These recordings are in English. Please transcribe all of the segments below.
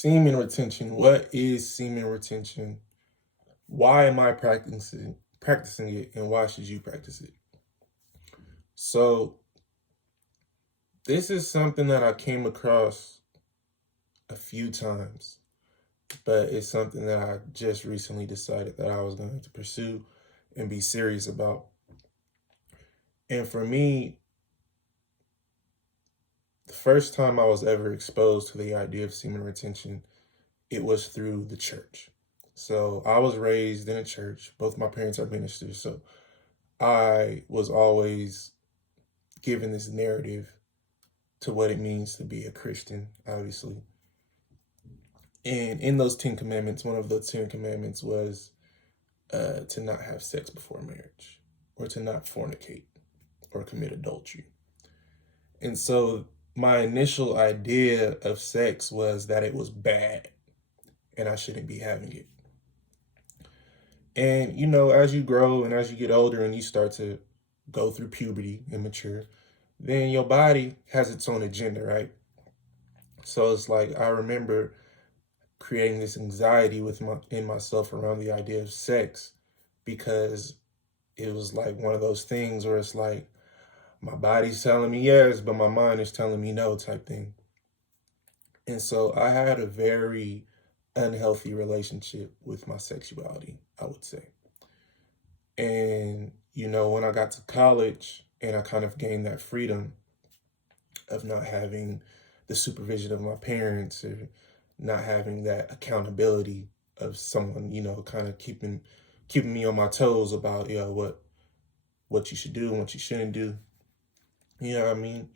Semen retention. What is semen retention? Why am I practicing it, and why should you practice it? So this is something that I came across a few times, but it's something that I just recently decided that I was going to pursue and be serious about. And for me, the first time I was ever exposed to the idea of semen retention, it was through the church. So I was raised in a church. Both my parents are ministers. So I was always given this narrative to what it means to be a Christian, obviously. And in those 10 commandments, one of those 10 commandments was to not have sex before marriage, or to not fornicate or commit adultery. And so my initial idea of sex was that it was bad and I shouldn't be having it. And, as you grow and as you get older and you start to go through puberty and mature, then your body has its own agenda, right? So it's like I remember creating this anxiety in myself around the idea of sex, because it was like one of those things where it's like my body's telling me yes, but my mind is telling me no type thing. And so I had a very unhealthy relationship with my sexuality, I would say. And, when I got to college and I kind of gained that freedom of not having the supervision of my parents, or not having that accountability of someone, kind of keeping me on my toes about, what you should do and what you shouldn't do. You know what I mean?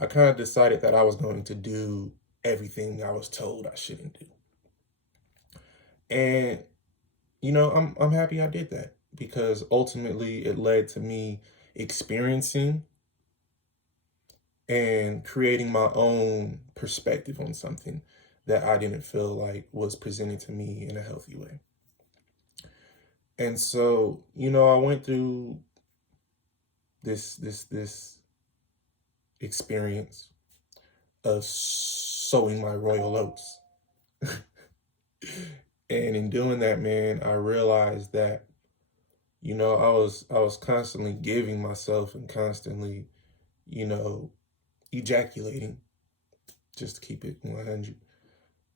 I kind of decided that I was going to do everything I was told I shouldn't do. And, I'm happy I did that, because ultimately it led to me experiencing and creating my own perspective on something that I didn't feel like was presented to me in a healthy way. And so, I went through this experience of sowing my royal oats. And in doing that, man, I realized that, I was constantly giving myself and constantly, ejaculating, just to keep it 100.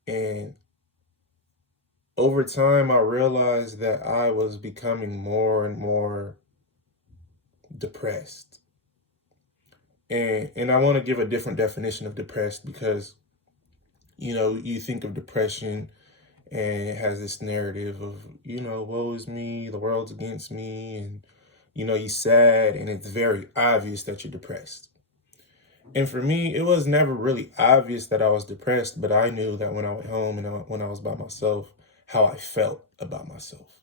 And over time, I realized that I was becoming more and more depressed. And I want to give a different definition of depressed, because, you think of depression and it has this narrative of, woe is me, the world's against me, and, you're sad, and it's very obvious that you're depressed. And for me, it was never really obvious that I was depressed, but I knew that when I went home and when I was by myself, how I felt about myself.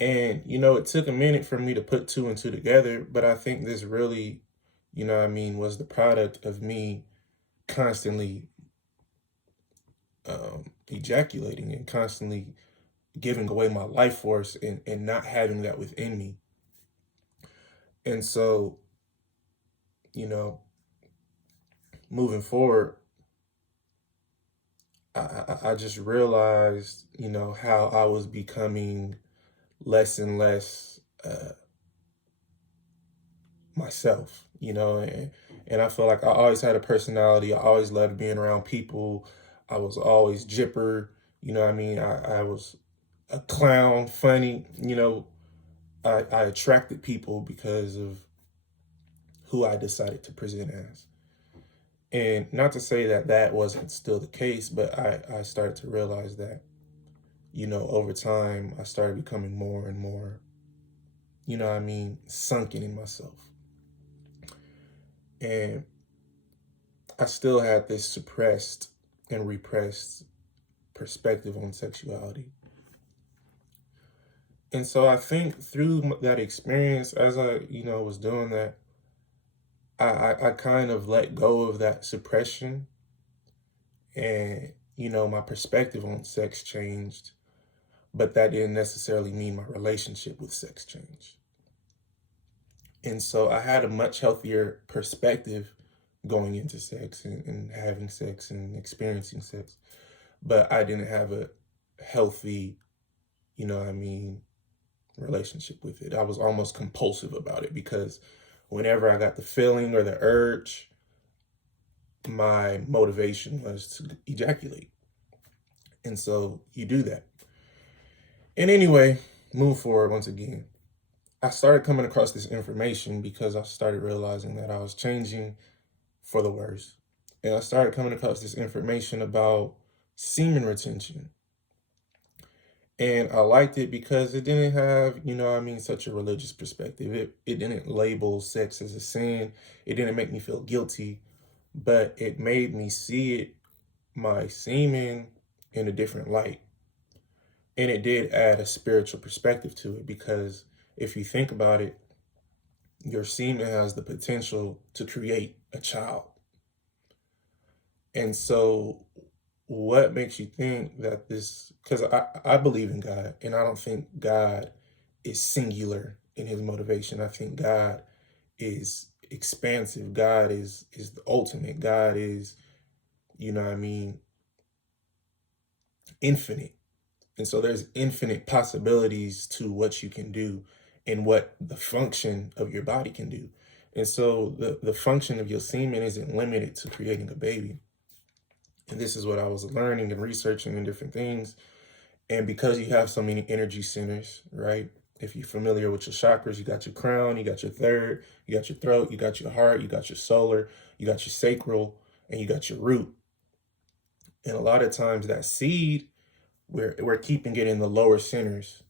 And, it took a minute for me to put two and two together, but I think this really, was the product of me constantly ejaculating and constantly giving away my life force, and not having that within me. And so, moving forward, I just realized, how I was becoming less and less myself, and I feel like I always had a personality. I always loved being around people. I was always jipper, I was a clown, funny, I attracted people because of who I decided to present as. And not to say that that wasn't still the case, but I started to realize that, over time, I started becoming more and more, sunken in myself. And I still had this suppressed and repressed perspective on sexuality. And so I think through that experience, as I, was doing that, I kind of let go of that suppression, and, my perspective on sex changed, but that didn't necessarily mean my relationship with sex changed. And so I had a much healthier perspective going into sex and having sex and experiencing sex. But I didn't have a healthy, you know what I mean, relationship with it. I was almost compulsive about it because whenever I got the feeling or the urge, my motivation was to ejaculate. And so you do that. And anyway, move forward once again. I started coming across this information because I started realizing that I was changing for the worse. And I started coming across this information about semen retention. And I liked it because it didn't have, you know what I mean, such a religious perspective. It didn't label sex as a sin. It didn't make me feel guilty, but it made me see it, my semen, in a different light. And it did add a spiritual perspective to it because if you think about it, your semen has the potential to create a child. And so what makes you think that this, because I believe in God, and I don't think God is singular in his motivation. I think God is expansive. God is the ultimate. God is, you know what I mean, infinite. And so there's infinite possibilities to what you can do and what the function of your body can do. And so the function of your semen isn't limited to creating a baby. And this is what I was learning and researching and different things. And because you have so many energy centers, right? If you're familiar with your chakras, you got your crown, you got your third, you got your throat, you got your heart, you got your solar, you got your sacral, and you got your root. And a lot of times that seed, we're keeping it in the lower centers.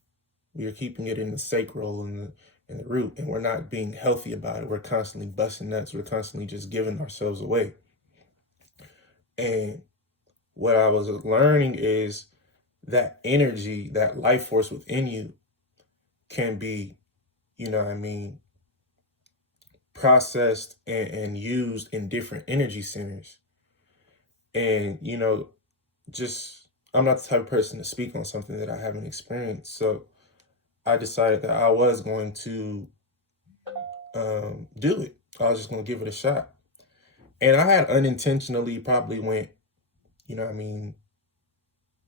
We're keeping it in the sacral and the root, and we're not being healthy about it. We're constantly busting nuts. We're constantly just giving ourselves away. And what I was learning is that energy, that life force within you can be, you know what I mean, processed and used in different energy centers. And, you know, just, I'm not the type of person to speak on something that I haven't experienced. So I decided that I was going to do it. I was just going to give it a shot. And I had unintentionally probably went, you know what I mean,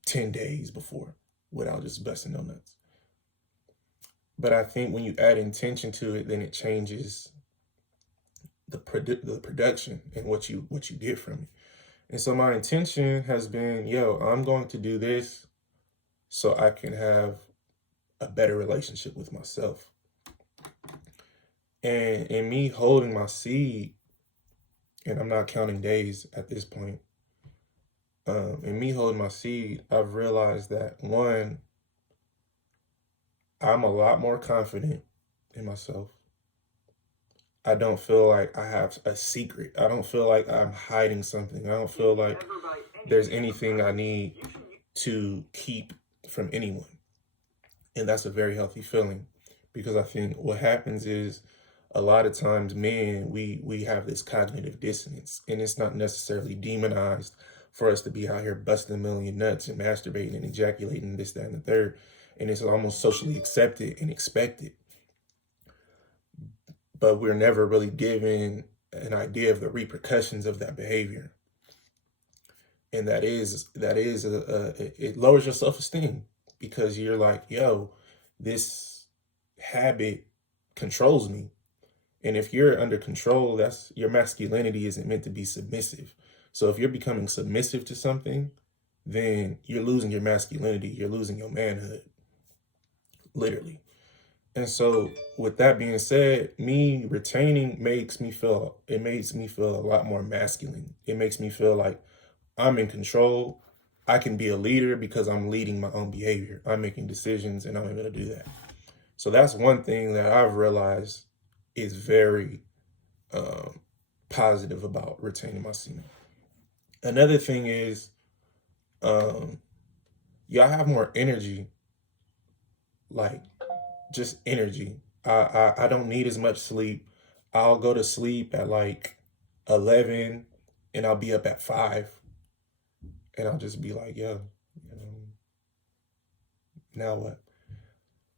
10 days before without just busting no nuts. But I think when you add intention to it, then it changes the production and what you get from it. And so my intention has been, yo, I'm going to do this so I can have a better relationship with myself. And in me holding my seed, and I'm not counting days at this point, in me holding my seed, I've realized that one, I'm a lot more confident in myself. I don't feel like I have a secret. I don't feel like I'm hiding something. I don't feel like there's anything I need to keep from anyone. And that's a very healthy feeling because I think what happens is a lot of times, men, we have this cognitive dissonance, and it's not necessarily demonized for us to be out here busting a million nuts and masturbating and ejaculating this, that, and the third. And it's almost socially accepted and expected. But we're never really given an idea of the repercussions of that behavior. And it lowers your self-esteem because you're like, yo, this habit controls me. And if you're under control, that's your masculinity isn't meant to be submissive. So if you're becoming submissive to something, then you're losing your masculinity, you're losing your manhood, literally. And so with that being said, me retaining makes me feel a lot more masculine. It makes me feel like I'm in control. I can be a leader because I'm leading my own behavior. I'm making decisions and I'm able to do that. So that's one thing that I've realized is very positive about retaining my semen. Another thing is, y'all have more energy, like just energy. I don't need as much sleep. I'll go to sleep at like 11 and I'll be up at 5 and I'll just be like, yo, now what?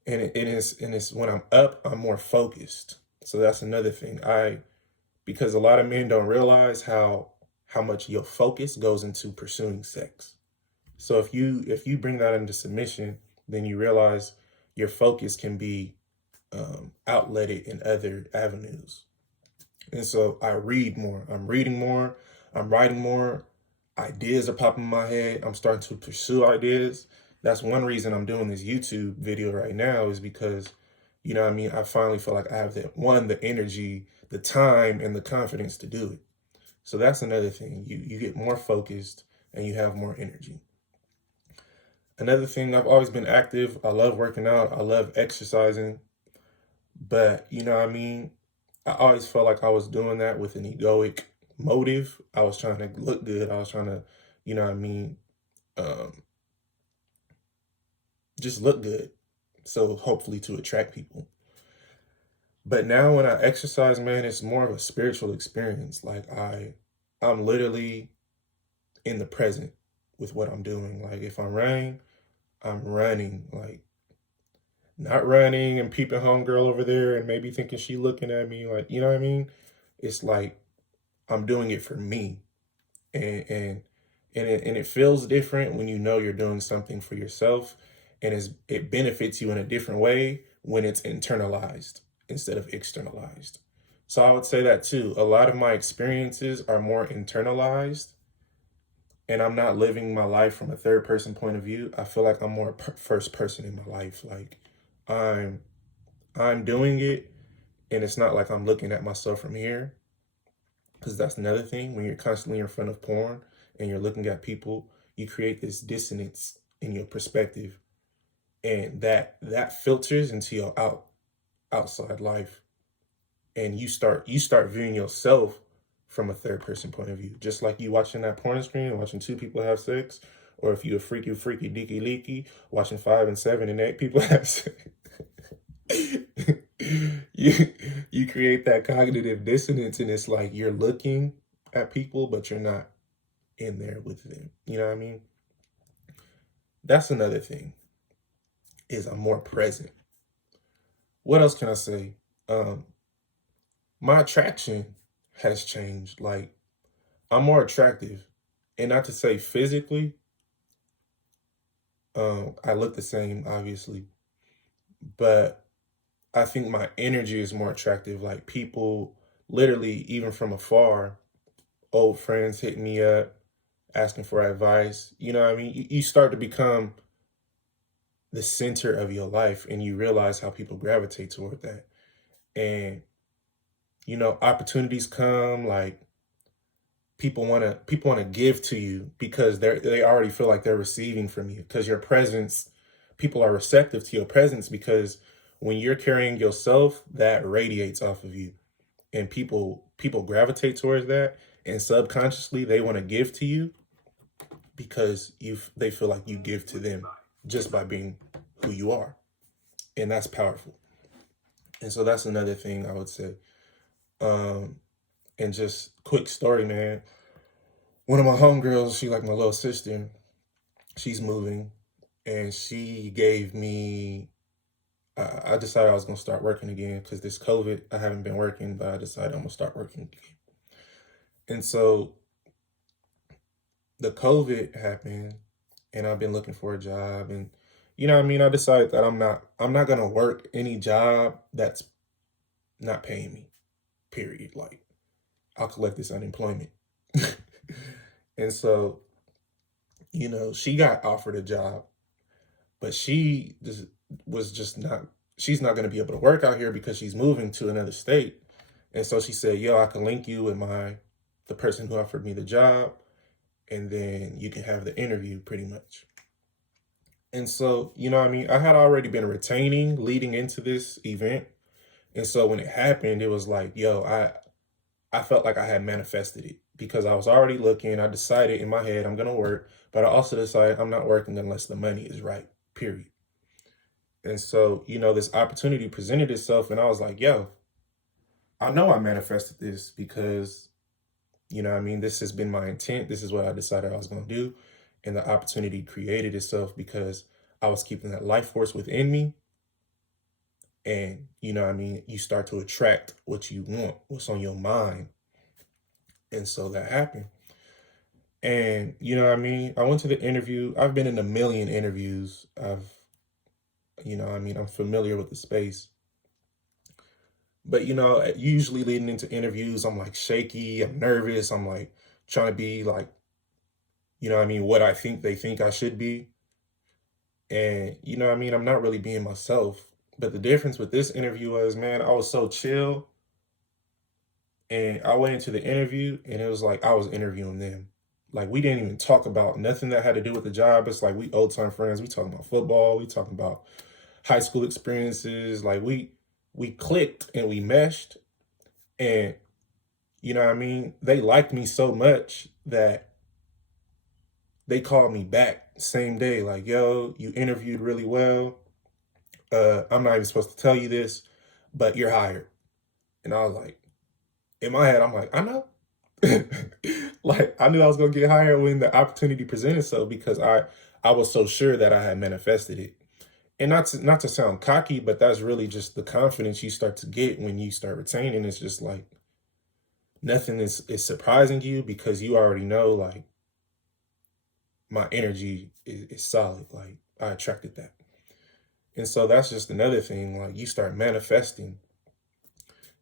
And it's when I'm up, I'm more focused. So that's another thing. because a lot of men don't realize how much your focus goes into pursuing sex. So if you bring that into submission, then you realize your focus can be outletted in other avenues. And so I read more. I'm reading more. I'm writing more. Ideas are popping in my head. I'm starting to pursue ideas. That's one reason I'm doing this YouTube video right now, is because, you know what I mean, I finally feel like I have the energy, the time, and the confidence to do it. So that's another thing. You get more focused and you have more energy. Another thing, I've always been active. I love working out. I love exercising. But you know what I mean? I always felt like I was doing that with an egoic motive. I was trying to look good. I was trying to, you know what I mean, um, just look good. So hopefully to attract people. But now when I exercise, man, it's more of a spiritual experience. Like I'm literally in the present with what I'm doing. Like if I'm running, I'm running. Like not running and peeping homegirl over there and maybe thinking she looking at me. Like, you know what I mean? It's like I'm doing it for me. And it feels different when you know you're doing something for yourself, and it benefits you in a different way when it's internalized instead of externalized. So I would say that too. A lot of my experiences are more internalized, and I'm not living my life from a third person point of view. I feel like I'm more first person in my life. Like I'm I'm doing it, and it's not like I'm looking at myself from here. Because that's another thing. When you're constantly in front of porn and you're looking at people, you create this dissonance in your perspective, and that filters into your outside life, and you start viewing yourself from a third person point of view. Just like you watching that porn screen, watching two people have sex, or if you a freaky deaky leaky, watching 5 and 7 and 8 people have sex. you you create that cognitive dissonance, and it's like you're looking at people but you're not in there with them. You know what I mean? That's another thing, is I'm more present. What else can I say? um my attraction has changed. Like I'm more attractive, and not to say physically, I look the same obviously, but I think my energy is more attractive. Like people literally, even from afar, old friends hitting me up, asking for advice. You know what I mean? You start to become the center of your life, and you realize how people gravitate toward that. And, opportunities come, like people want to give to you because they already feel like they're receiving from you, because your presence, people are receptive to your presence, because when you're carrying yourself, that radiates off of you, and people gravitate towards that, and subconsciously they want to give to you because they feel like you give to them just by being who you are, and that's powerful. And so that's another thing I would say. um and just quick story, man. One of my homegirls, she like my little sister, she's moving, and she gave me, I decided I was gonna start working again because this COVID, I haven't been working, but I decided I'm gonna start working again. And so the COVID happened, and I've been looking for a job, and you know what I mean, I decided that I'm not gonna work any job that's not paying me. Period. Like I'll collect this unemployment. And so, she got offered a job, but she just was just not she's not gonna be able to work out here because she's moving to another state. And so she said, yo, I can link you with the person who offered me the job, and then you can have the interview pretty much. And so, you know what I mean? I had already been retaining leading into this event. And so when it happened, it was like, yo, I felt like I had manifested it because I was already looking. I decided in my head I'm gonna work, but I also decided I'm not working unless the money is right, period. And so, this opportunity presented itself, and I was like, yo, I know I manifested this because, what I mean, this has been my intent. This is what I decided I was gonna do. And the opportunity created itself because I was keeping that life force within me, And, you know what I mean, you start to attract what you want, what's on your mind. And so that happened. And, you know what I mean, I went to the interview. I've been in a million interviews. I'm familiar with the space. But, usually leading into interviews, I'm like shaky, I'm nervous, I'm like trying to be like, what I think they think I should be. And, I'm not really being myself. But the difference with this interview was, man, I was so chill. And I went into the interview and it was like I was interviewing them. Like we didn't even talk about nothing that had to do with the job. It's like we old time friends. We talking about football. We talking about high school experiences. Like we clicked and we meshed. And you know what I mean? They liked me so much that they called me back same day. Like, yo, you interviewed really well. I'm not even supposed to tell you this, but you're hired. And I was like, in my head, I'm like, I know. Like I knew I was gonna get hired when the opportunity presented itself because I was so sure that I had manifested it. And not to sound cocky, but that's really just the confidence you start to get when you start retaining. It's just like nothing is surprising you because you already know like my energy is solid. Like I attracted that. And so that's just another thing. Like you start manifesting.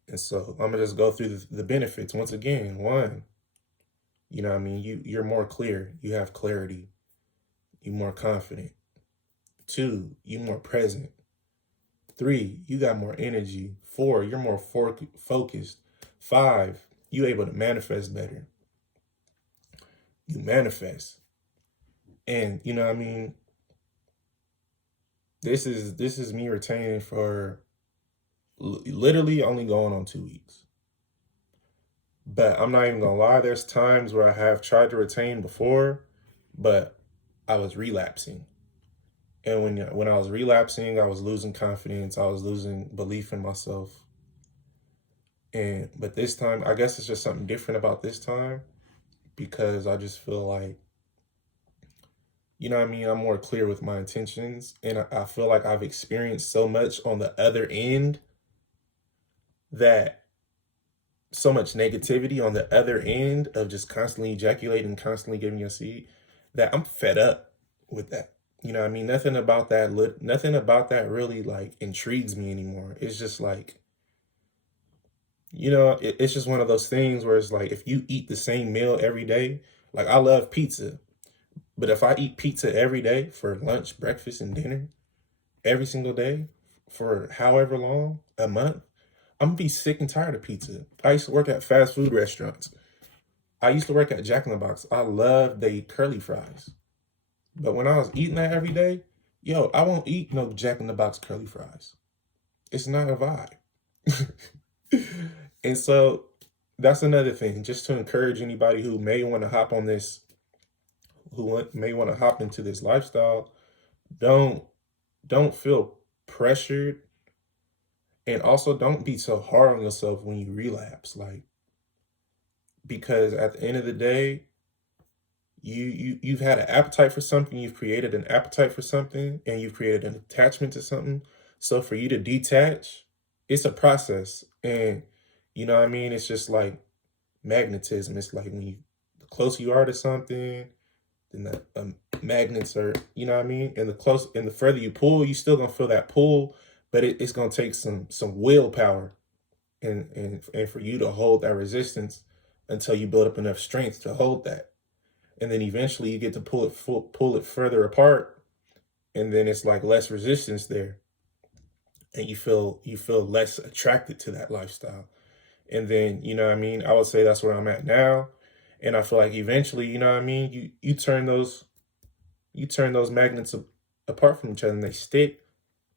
And so I'm gonna just go through the benefits once again. One, you're more clear. You have clarity. You're more confident. Two, you're more present. Three, you got more energy. Four, you're more focused. Five, you able to manifest better. You manifest. And this is me retaining for literally only going on 2 weeks. But I'm not even gonna lie, there's times where I have tried to retain before, but I was relapsing. And when I was relapsing, I was losing confidence. I was losing belief in myself. But this time, I guess it's just something different about this time because I just feel like, I'm more clear with my intentions, and I feel like I've experienced so much on the other end that so much negativity on the other end of just constantly ejaculating, constantly giving a seed, that I'm fed up with that. Nothing about that really like intrigues me anymore. It's just like, it's just one of those things where it's like if you eat the same meal every day, like I love pizza, but if I eat pizza every day for lunch, breakfast, and dinner every single day for however long, a month, I'm gonna be sick and tired of pizza. I used to work at fast food restaurants. I used to work at Jack in the Box. I love the curly fries. But when I was eating that every day, yo, I won't eat no Jack in the Box curly fries. It's not a vibe. And so that's another thing, just to encourage anybody who may want to hop on this, who may want to hop into this lifestyle, don't don't feel pressured, and also don't be so hard on yourself when you relapse. Like because at the end of the day, you've had an appetite for something, you've created an appetite for something, and you've created an attachment to something. So for you to detach, it's a process. And it's just like magnetism. It's like the closer you are to something, then the magnets are, and the further you pull, you still gonna feel that pull, but it's gonna take some willpower and for you to hold that resistance until you build up enough strength to hold that. And then eventually you get to pull it further apart, and then it's like less resistance there, and you feel less attracted to that lifestyle. And then I would say that's where I'm at now, and I feel like eventually you turn those magnets apart from each other and they stick,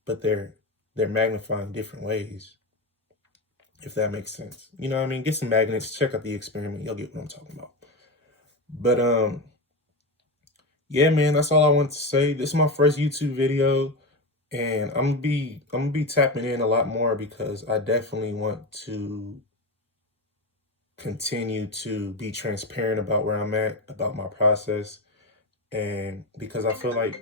but they're magnifying different ways, if that makes sense. Get some magnets, check out the experiment, you'll get what I'm talking about. But yeah, man, that's all I want to say. This is my first YouTube video, and I'm gonna be tapping in a lot more because I definitely want to continue to be transparent about where I'm at, about my process, and because I feel like,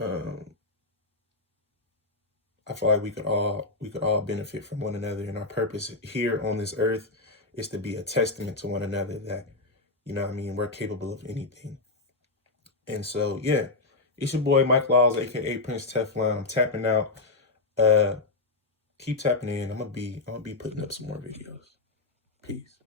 um, I feel like we could all benefit from one another, and our purpose here on this earth is to be a testament to one another that, what I mean, we're capable of anything. And so, yeah, it's your boy Mike Laws, aka Prince Teflon. I'm tapping out. Uh, keep tapping in. I'm gonna be putting up some more videos. Peace.